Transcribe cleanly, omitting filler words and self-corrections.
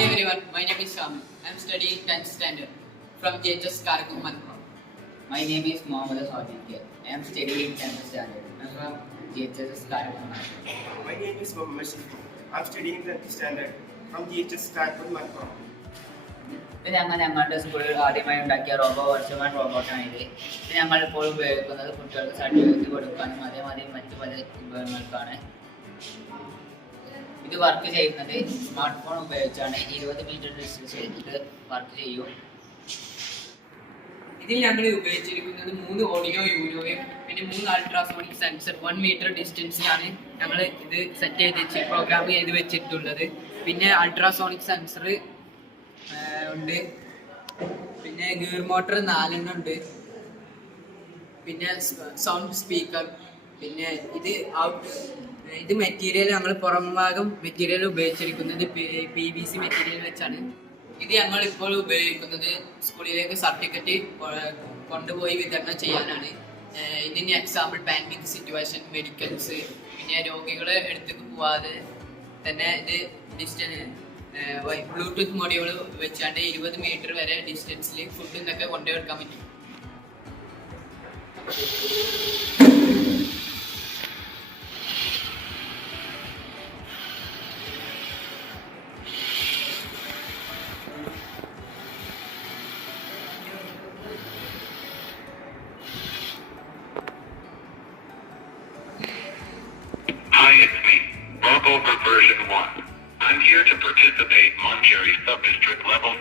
Hi everyone, my name is Sham. I am studying 10th standard from JHS Karakum, Malappuram. My name is Mohammed Sadiq. I am studying 10th standard. I am from GHS Karakum. My name is Mohammed Shifu. I am studying 10th standard from GHS Karakum, Malappuram. ഇത് ഞങ്ങളുടെ സ്കൂളിൽ ആദ്യമായി ഉണ്ടാക്കിയ virtual റോബോട്ടാണ് ഇത്. ഇത് ഞങ്ങൾ ഇപ്പോൾ ഉപയോഗിക്കുന്നത് കുട്ടികൾക്ക് സർട്ടിഫിക്കറ്റ് കൊടുക്കാനും അതേമാതിരി മറ്റു പല ഉപയോഗങ്ങൾക്കാണ്. ഇത് വർക്ക് ചെയ്യുന്നത് സ്മാർട്ട് ഫോൺ ഉപയോഗിച്ചാണ്. 20 മീറ്റർ ഡിസ്റ്റൻസ് ഇത് വർക്ക് ചെയ്യും. ഇതിൽ ഞങ്ങൾ ഉപയോഗിച്ചിരിക്കുന്നത് 3 ഓഡിയോ യൂനോയും പിന്നെ 3 അൾട്രാസോണിക് സെൻസർ 1 മീറ്റർ ഡിസ്റ്റൻസിലാണ് ഞങ്ങൾ ഇത് സെറ്റ് ചെയ്ത് പ്രോഗ്രാം ചെയ്ത് വെച്ചിട്ടുള്ളത്. പിന്നെ അൾട്രാസോണിക് സെൻസർ ഉണ്ട്, പിന്നെ ഗിയർ മോട്ടർ 4 എണ്ണം ഉണ്ട്, പിന്നെ സൗണ്ട് സ്പീക്കർ, പിന്നെ ഇത് മെറ്റീരിയൽ ഞങ്ങൾ പുറം ഭാഗം മെറ്റീരിയൽ ഉപയോഗിച്ചിരിക്കുന്നത് PVC മെറ്റീരിയൽ വെച്ചാണ്. ഇത് ഞങ്ങൾ ഇപ്പോൾ ഉപയോഗിക്കുന്നത് സ്കൂളിലേക്ക് സർട്ടിഫിക്കറ്റ് കൊണ്ടുപോയി വിതരണം ചെയ്യാനാണ്. ഇതിന് എക്സാമ്പിൾ പാൻഡമിക് സിറ്റുവേഷൻ, മെഡിക്കൽസ്, പിന്നെ രോഗികളെ എടുത്തേക്ക് പോവാതെ തന്നെ ഇത് ബ്ലൂടൂത്ത് മൊഡ്യൂൾ വെച്ചാണ്ട് 20 മീറ്റർ വരെ ഡിസ്റ്റൻസിൽ ഫുഡ് എന്നൊക്കെ കൊണ്ടുവെടുക്കാൻ പറ്റും. Hi, it's me, Robover version 1. I'm here to participate Moncherry Sub-District Level